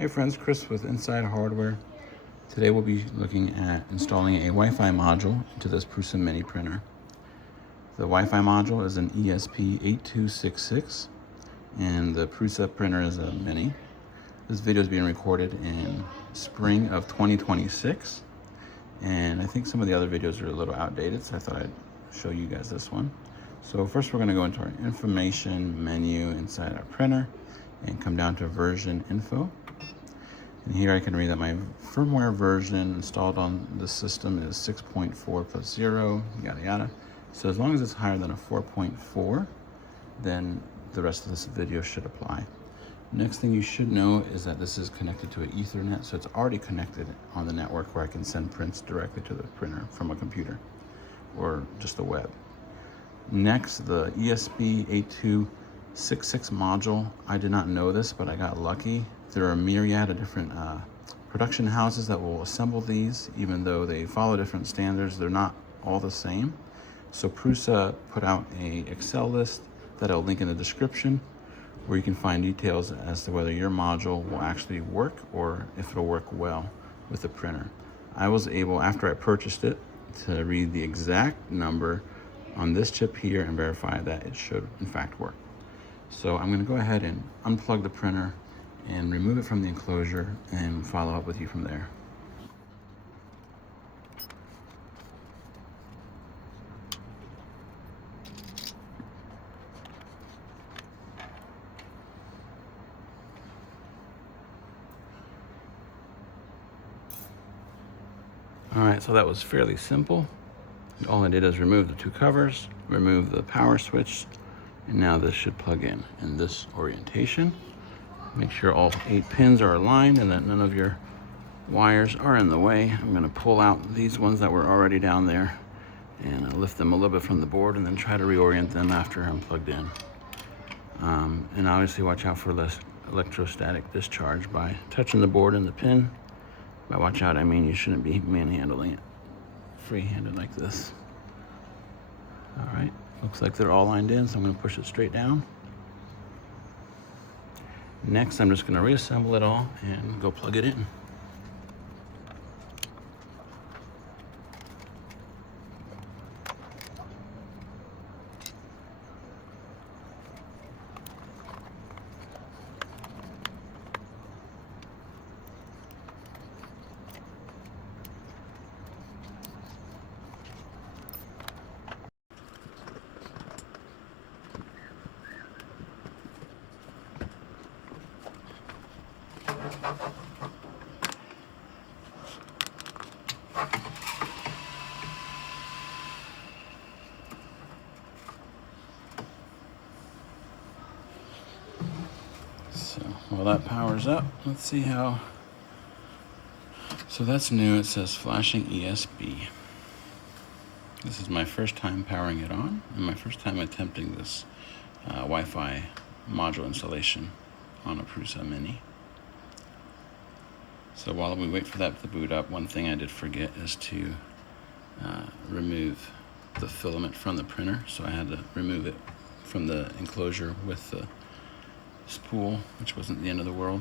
Hey friends, Chris with Inside Hardware. Today we'll be looking at installing a Wi-Fi module into this Prusa Mini printer. The Wi-Fi module is an ESP8266 and the Prusa printer is a Mini. This video is being recorded in spring of 2026 and I think some of the other videos are a little outdated, so I thought I'd show you guys this one. So first we're going to go into our information menu inside our printer and come down to version info. And here I can read that my firmware version installed on the system is 6.4 plus 0, yada yada. So as long as it's higher than a 4.4, then the rest of this video should apply. Next thing you should know is that this is connected to an Ethernet, so it's already connected on the network where I can send prints directly to the printer from a computer or just the web. Next, the ESP8266 module. I did not know this, but I got lucky. There are a myriad of different production houses that will assemble these, even though they follow different standards. They're not all the same. So Prusa put out a Excel list that I'll link in the description, where you can find details as to whether your module will actually work or if it'll work well with the printer. I was able, after I purchased it, to read the exact number on this chip here and verify that it should in fact work. So I'm going to go ahead and unplug the printer and remove it from the enclosure and follow up with you from there. All right, so that was fairly simple. All I did is remove the two covers, remove the power switch, and now this should plug in this orientation. Make sure all 8 pins are aligned and that none of your wires are in the way. I'm going to pull out these ones that were already down there and lift them a little bit from the board and then try to reorient them after I'm plugged in. And obviously watch out for less electrostatic discharge by touching the board and the pin. By watch out, I mean you shouldn't be manhandling it free-handed like this. All right, looks like they're all lined in, so I'm going to push it straight down. Next, I'm just going to reassemble it all and go plug it in. So while that powers up, let's see how. So that's new. It says flashing ESB. This is my first time powering it on and my first time attempting this Wi-Fi module installation on a Prusa Mini. So while we wait for that to boot up, one thing I did forget is to remove the filament from the printer. So I had to remove it from the enclosure with the spool, which wasn't the end of the world.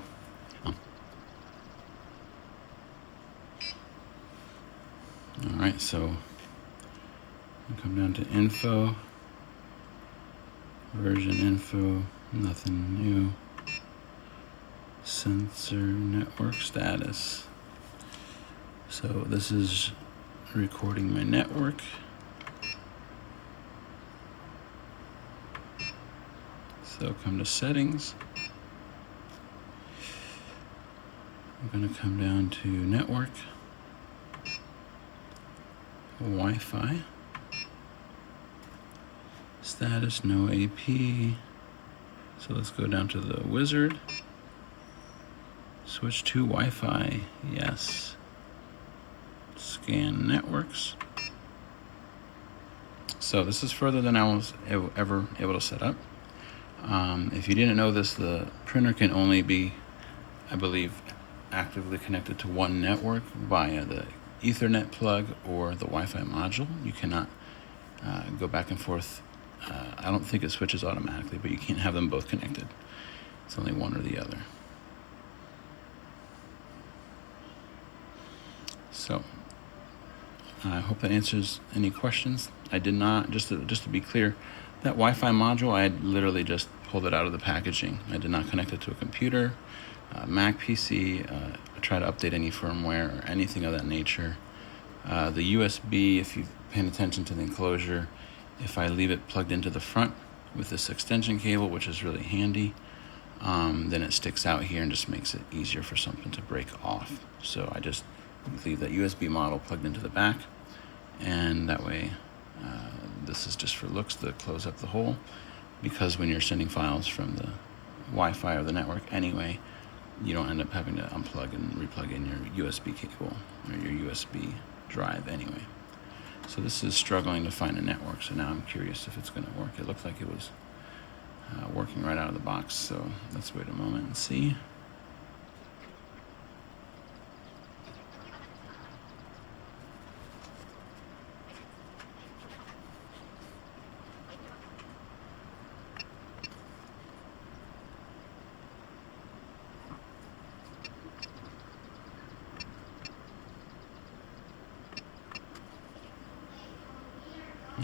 All right, so come down to info, version info, nothing new. Sensor network status. So this is recording my network. So come to settings. I'm going to come down to network, Wi-Fi, status, no AP. So let's go down to the wizard. Switch to Wi-Fi, yes. Scan networks. So this is further than I was ever able to set up. If you didn't know this, the printer can only be, I believe, actively connected to one network via the Ethernet plug or the Wi-Fi module. You cannot go back and forth. I don't think it switches automatically, but you can't have them both connected. It's only one or the other. So I hope that answers any questions. I did not, just to be clear, that Wi-Fi module, I had literally just pulled it out of the packaging. I did not connect it to a computer, Mac PC, try to update any firmware or anything of that nature. The USB, if you've paid attention to the enclosure, if I leave it plugged into the front with this extension cable, which is really handy, then it sticks out here and just makes it easier for something to break off. So I just leave that USB model plugged into the back, and that way this is just for looks to close up the hole, because when you're sending files from the Wi-Fi or the network anyway, you don't end up having to unplug and replug in your USB cable or your USB drive anyway. So this is struggling to find a network, so now I'm curious if it's going to work. It looked like it was working right out of the box, so let's wait a moment and see.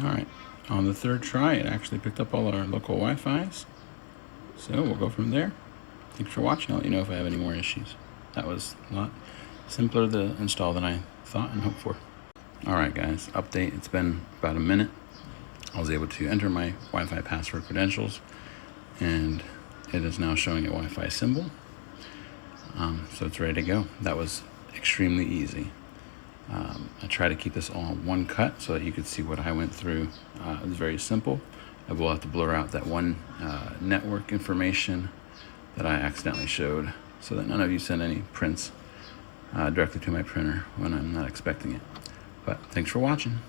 All right, on the third try, it actually picked up all our local Wi-Fis. So we'll go from there. Thanks for watching. I'll let you know if I have any more issues. That was a lot simpler to install than I thought and hoped for. All right, guys, update. It's been about a minute. I was able to enter my Wi-Fi password credentials, and it is now showing a Wi-Fi symbol. So it's ready to go. That was extremely easy. I try to keep this all in one cut so that you could see what I went through. It was very simple. I will have to blur out that one network information that I accidentally showed, so that none of you send any prints directly to my printer when I'm not expecting it. But thanks for watching.